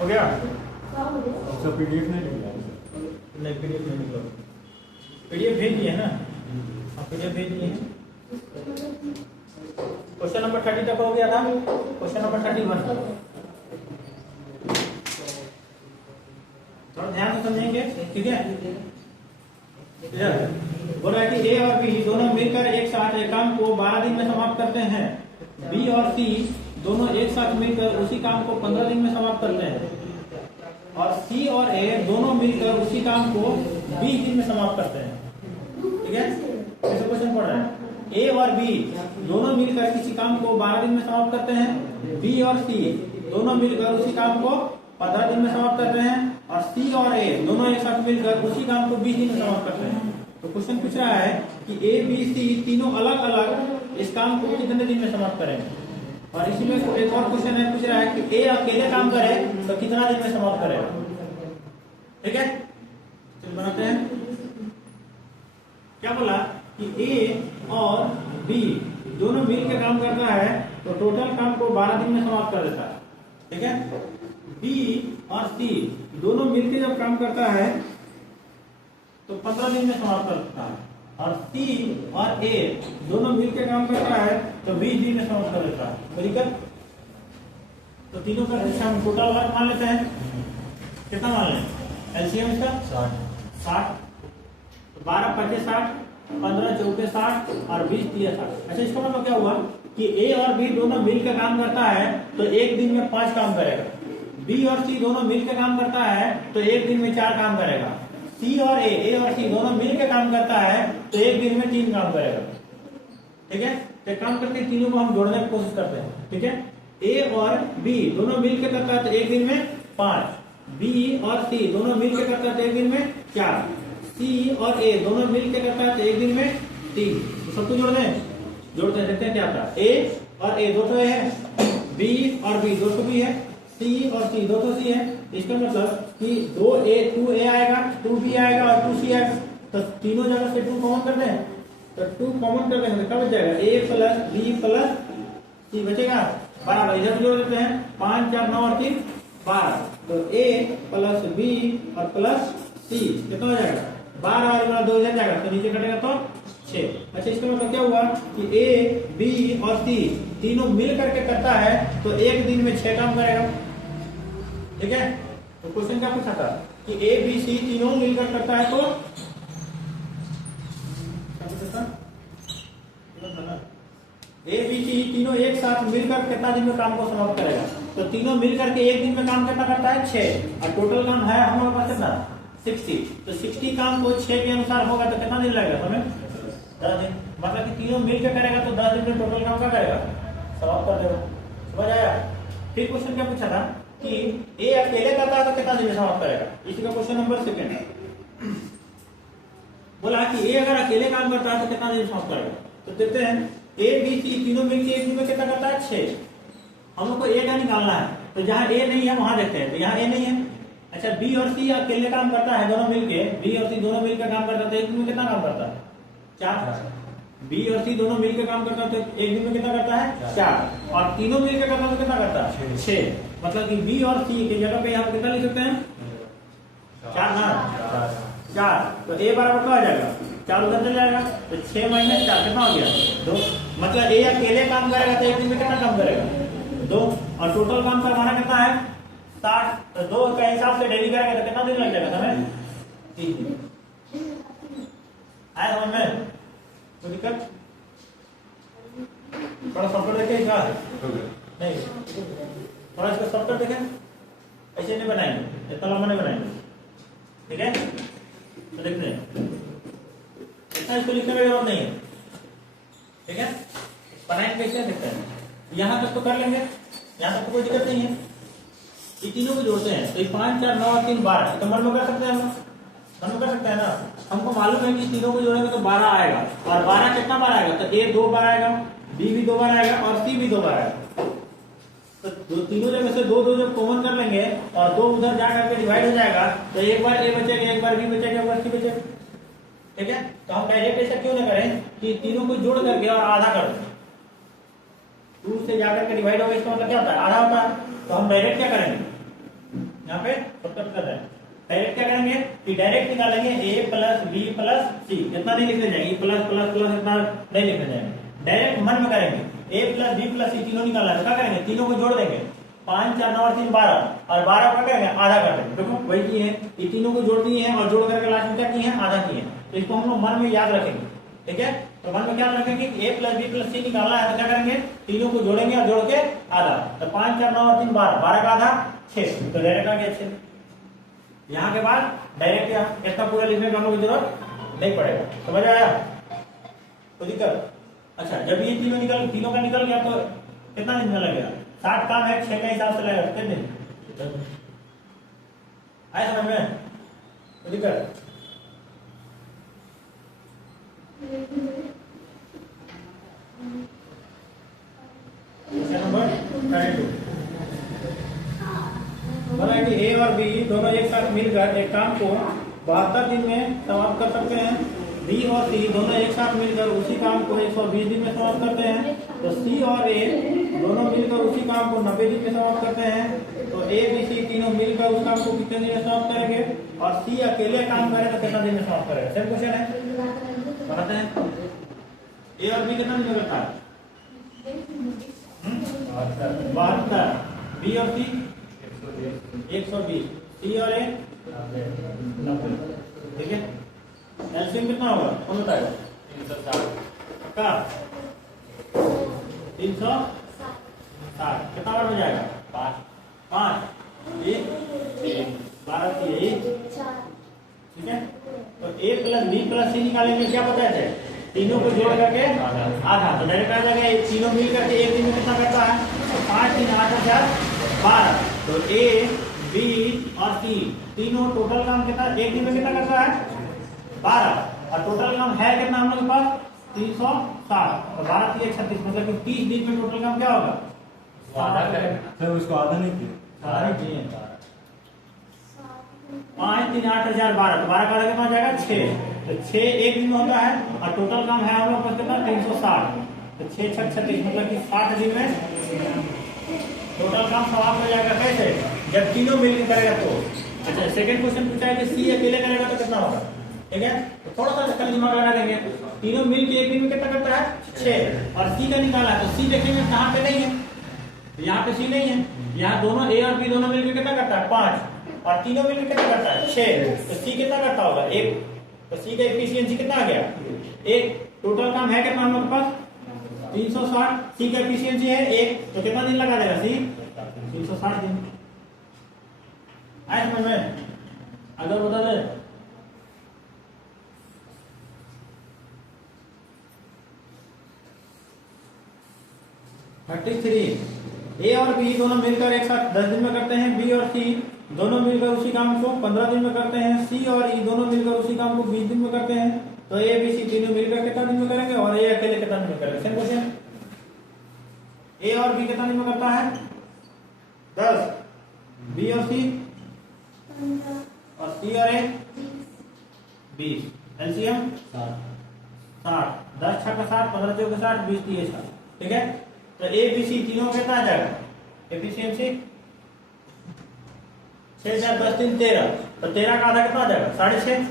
हो गया? अच्छा पीडीएफ नहीं निकला? नहीं पीडीएफ नहीं निकला। पीडीएफ भेज दिए ना? हाँ पीडीएफ भेज दिए हैं। क्वेश्चन नंबर 30 तक हो गया था। क्वेश्चन नंबर 31 थोड़ा ध्यान से समझेंगे, ठीक है? बोला है कि ए और बी दोनों मिलकर एक साथ एक काम को 12 दिन में समाप्त करते हैं। बी और सी दोनों एक साथ मिलकर उसी काम को 15 दिन में समाप्त करते हैं। और सी और ए दोनों मिलकर उसी काम को 20 दिन में समाप्त करते हैं। ठीक है? ऐसे क्वेश्चन पढ़ रहे हैं। ए और बी दोनों मिलकर किसी काम को 12 दिन में समाप्त करते हैं। बी और सी दोनों मिलकर उसी काम को 15 दिन में समाप्त करते हैं। और सी और ए दोनों एक साथ मिलकर उसी काम को 20 दिन में समाप्त करते हैं। तो क्वेश्चन पूछ रहा है कि ए बी सी तीनों अलग अलग इस काम को कितने दिन में समाप्त करेंगे। और इसी में एक और क्वेश्चन है, पूछ रहा है कि ए अकेले काम करे तो कितना दिन में समाप्त करेगा। ठीक है, चलिए बनाते हैं। क्या बोला कि ए और बी दोनों मिलकर काम करता है तो टोटल काम को 12 दिन में समाप्त कर देता है। ठीक है, बी और सी दोनों मिलकर जब काम करता है तो 15 दिन में समाप्त कर देता है। और सी और ए दोनों मिलकर काम करता है तो 20 दिन में समाप्त कर देता है। कोई दिक्कत? तो तीनों का हम टोटल वर्क मान लेते हैं। कितना मान लें? एलसीएम इसका 60। तो 12 5 60, 15 14 60 और 20 3 60। अच्छा, इसका मतलब क्या हुआ कि ए और बी दोनों मिलकर काम करता है तो एक दिन में 5 काम करेगा। बी और सी दोनों मिलकर काम करता है तो एक दिन में 4 काम करेगा। सी और ए और सी दोनों मिलकर काम करता है तो एक दिन में 3 काम करेगा। ठीक है, तो काम करके तीनों को हम जोड़ने की कोशिश करते हैं। ठीक है, ए और बी दोनों मिलकर करता है तो एक दिन में 5। बी और सी दोनों मिलकर करता है तो एक दिन में 4। सी और ए दोनों मिलकर करता है तो एक दिन में 3। तो सबको जोड़ते हैं, देखते हैं क्या आता है। ए और ए 2 है, बी और बी 2 भी है, सी और सी 2 सी है। इसका मतलब कि 2 ए आएगा, 2 बी आएगा और 2 सी आएगा। तो तीनों जगह से 2 कॉमन कर दें, तो 2 कॉमन कर देंगे तो क्या बच जाएगा? ए प्लस बी प्लस सी बचेगा। बराबर इधर जोड़ देते हैं, 5 4 9 और 3 12। तो ए प्लस बी और प्लस सी कितना हो जाएगा? 12 और 2 इधर जाएगा तो नीचे कटेगा तो 6। अच्छा, इसका मतलब क्या हुआ कि ए बी और सी तीनों मिल करके करता है तो एक दिन में 6 काम करेगा। ठीक है, तो क्वेश्चन क्या पूछा था कि ए बी सी तीनों मिलकर करता है तो ए बी सी तीनों एक साथ मिलकर कितना दिन में काम को समाप्त करेगा। तो तीनों मिलकर के एक दिन में काम कितना करता है? 6। और टोटल काम है हम लोग पास कितना? 60। तो 60 काम को 6 के अनुसार होगा तो कितना दिन लगेगा हमें? 10 दिन। मतलब कि तीनों मिलकर करेगा तो 10 दिन में टोटल काम क्या करेगा? समाप्त कर देगा। समझ आया? फिर क्वेश्चन क्या पूछा था कि ए अकेले करता है तो कितना दिन में समाप्त करेगा। इसी का क्वेश्चन नंबर 2 बोला कि ए अगर अकेले काम करता है तो कितना दिन में समाप्त करेगा। तो देखते हैं, ए बी सी तीनों मिलकर एक दिन में कितना करता है? 6। हम लोग को ए का निकालना है तो जहां ए नहीं है वहां देखते हैं। तो यहाँ ए नहीं है। अच्छा, बी और सी अकेले काम करता है, दोनों मिलके बी और सी दोनों मिलकर काम करता है तो एक दिन में कितना काम करता है? 4। बी और सी दोनों मिलकर काम करता है तो एक दिन में कितना करता है? 4। और तीनों मिलकर करता है तो कितना करता है? 6। मतलब कि बी और सी की जगह पे यहाँ कितना लिख सकते हैं? 4 ना 4। तो ए बराबर क्या आ जाएगा? 4 उधर चल जाएगा तो 6 - 4 कितना हो गया? 2। मतलब ए अकेले काम करेगा तो एक दिन में कितना काम करेगा? 2। और टोटल काम का हमारा कितना है? 60। तो 2 का हिसाब से डेली करेगा तो कितना दिन लग जाएगा समय? 3 दिन। आया समझ में? कोई दिक्कत? थोड़ा सॉफ्टवेयर देखें क्या है? नहीं, थोड़ा इसका सॉफ्टवेयर देखें। ऐसे नहीं बनाएंगे, इतना लंबा नहीं बनाएंगे। ठीक है, तो देखते हैं, इतना इसको लिखने की जरूरत नहीं है। ठीक है, बनाएंगे कैसे देखते हैं। यहाँ तक तो कर लेंगे, यहाँ तक तो कोई दिक्कत नहीं है। ये तीनों को जोड़ते हैं तो 5 4 9 3 12 तो मन में कर सकते हैं हम, मन में कर सकते हैं ना। हमको मालूम है कि तीनों को जोड़ेंगे तो 12 आएगा। और 12 कितना बार आएगा? तो ए 2 बार आएगा, बी भी 2 बार आएगा और सी भी 2 बार आएगा। तो तीनों जगह से 2 2 जब कॉमन कर लेंगे और 2 उधर जाकर के डिवाइड हो जाएगा तो एक बार ए बचेगा, एक बार बी बचेगा, एक बार सी बचेगा। ठीक है, तो हम डायरेक्ट ऐसा क्यों ना करें कि तीनों को जोड़ करके और आधा कर दें। 2 से जाकर के डिवाइड होगा, इसका मतलब क्या होता है? आधा होता है। तो हम डायरेक्ट क्या करेंगे? यहाँ पे शॉर्टकट कर रहे हैं। डायरेक्ट क्या करेंगे कि डायरेक्ट निकालेंगे a plus b plus c, इतना नहीं लिखने जाएंगे, प्लस प्लस प्लस इतना नहीं लिखने जाएंगे, डायरेक्ट मन में करेंगे। a plus b plus c तीनों निकालना है, क्या करेंगे तीनों को जोड़ देंगे, 5 4 9 और 3 12, और 12 का करेंगे आधा कर देंगे। देखो वही किए हैं, ये तीनों को जोड़ दिए हैं और जोड़ करके लास्ट में क्या किए हैं, आधा किए हैं। तो इसको हम लोग मन में याद रखेंगे, ठीक है। तो मन में क्या रखेंगे a plus b plus c निकालना है, तो क्या करेंगे तीनों को जोड़ेंगे और जोड़ के आधा, तो 5 4 9 और 3 12, 12 का आधा 6, तो डायरेक्ट आ गया 6। यहाँ के बाद डायरेक्ट यहाँ इतना पूरा लिखने का हम लोग की जरूरत नहीं पड़ेगा, समझ आया तो दिक्कत। अच्छा जब ये तीनों का निकल गया तो कितना दिन में लगेगा, 60 काम है 6 का हिसाब से लगेगा कितने दिन आया समझ में, तो दिक्कत। नंबर 32 बोला कि ए और बी दोनों एक साथ मिलकर एक काम को 72 दिन में समाप्त कर सकते हैं, बी और सी दोनों एक साथ मिलकर उसी काम को 120 दिन में समाप्त करते हैं, तो सी और ए दोनों मिलकर उसी काम को 90 दिन में समाप्त करते हैं, तो ए बी सी तीनों मिलकर उस काम को कितने दिन में समाप्त करेंगे, और सी अकेले काम करे तो कितना दिन में समाप्त करेगा। सेम क्वेश्चन है, बताते हैं ए और बी कितना दिन में करता है 72, बी और सी 120, सी और ए 90, ठीक है। एलसीएम कितना होगा कौन बताएगा, 360 का 360 कितना बार हो जाएगा 5 1 12 ठीक है। तो ए प्लस बी प्लस सी निकालेंगे, क्या पता है तीनों को जोड़ करके आधा, तो डायरेक्ट आ जाएगा ये तीनों मिल करके एक दिन में कितना करता है, तो 5 3 8 12, तो ए बी और सी तीनों टोटल काम कितना एक दिन में कितना करता है 12, और टोटल काम है कितना हम लोग के पास 360, और 12 3 36, मतलब कि 30 दिन में टोटल काम क्या होगा आधा करेगा। सर उसको आधा नहीं किया, आधा नहीं 5 3 8 12, तो 12 का कितना हो जाएगा 6, तो 6 एक दिन में होता है, और टोटल काम है हम लोग पास कितना 360, तो 6 6 36, मतलब कि 60 दिन में टोटल काम समाप्त हो जाएगा। कैसे, जब तीनों मिलकर करेगा तो। अच्छा सेकंड क्वेश्चन पूछा है कि सी अकेले करेगा तो कितना होगा, ठीक है। तो थोड़ा सा कल दिमाग लगा देंगे, तीनों मिलकर एक दिन में कितना करता है 6, और सी का निकाला है, तो सी देखेंगे कहाँ पे नहीं है, यहाँ पे सी नहीं है, यहाँ दोनों ए और बी दोनों मिलकर कितना करता है 5, और तीनों मिलकर कितना करता है 6, तो सी कितना करता होगा 1, तो सी का एफिशिएंसी कितना आ गया 1, टोटल काम है कितना हम लोग के पास 360, सी का एफिशिएंसी है 1, तो कितना दिन लगा देगा सी 360 दिन। आए समझ में, अगर बता दे 33, ए और बी दोनों मिलकर एक साथ 10 दिन में करते हैं, बी और सी दोनों मिलकर उसी काम को 15 दिन में करते हैं, सी और ई दोनों मिलकर उसी काम को 20 दिन में करते हैं, तो ए बी सी तीनों मिलकर कितना दिन में करेंगे, और ए अकेले कितना दिन में करेंगे। सेम क्वेश्चन, ए और बी कितना दिन में करता है 10, बी और सी और सी और ए 20, एलसीएम 60, 10 6 का 60, 15 4 का 60, 20 30 60, ठीक है। तो ए बी सी तीनों कितना आ जाएगा एफिशिएंसी 6 4 10 3 13, तो 13 का आधा कितना आ जाएगा 6.5,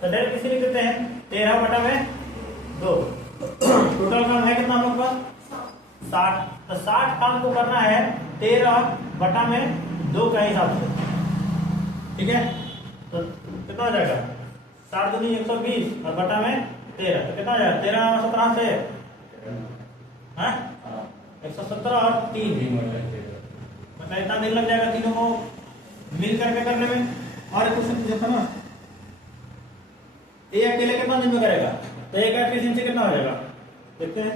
तो डायरेक्ट किसी लिख देते हैं 13 बटा में 2, टोटल काम है कितना हम लोग पास 60, तो 60 काम को करना है 13 बटा में 2 का हिसाब से, ठीक है। तो कितना हो जाएगा 60 दूनी 120 और बटा में 13, तो कितना हो जाएगा 13 17 से 117 और 3, मतलब इतना दिन लग जाएगा तीनों को मिल करके करने में। और एक क्वेश्चन पूछा था ना, ए अकेले कितना दिन में करेगा, तो ए का एफिशिएंसी कितना हो जाएगा देखते हैं,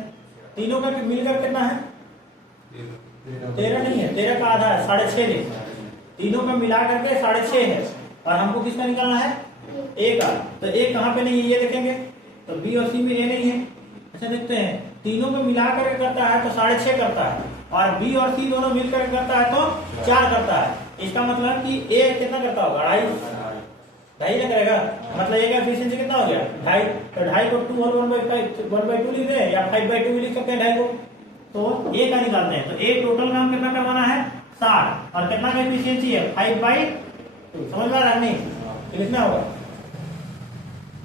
तीनों का मिलकर कितना है 13 नहीं है, 13 का आधा है 6.5 दिन, तीनों का मिला करके 6.5 है, और हमको किसका निकालना है ए का, तो ए कहाँ पे नहीं है ये देखेंगे, तो बी और सी में ए नहीं है। अच्छा देखते हैं, तीनों को मिलाकर करता है तो 6.5 करता है, और बी और सी दोनों मिलकर करता है तो 4 करता है, इसका मतलब कि ए कितना करता होगा 2.5 ना करेगा, मतलब ए का एफिशिएंसी कितना हो गया 2.5, तो 2.5 को 2 और 1/2 लिख दे, या 5/2 लिख सकते हैं 2.5 को, तो ए का निकालते हैं, तो ए टोटल काम कितना करवाना है 60 और कितना का एफिशिएंसी है 5/2। समझ में आ रहा नहीं? ये कितना होगा?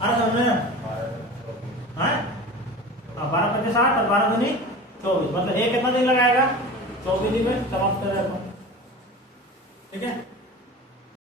आ रहा समझ में? हाँ 12×5 = 60 और 12×2 = 24। मतलब ये कितना दिन लगाएगा? 24 दिन में समाप्त कर देगा। ठीक है।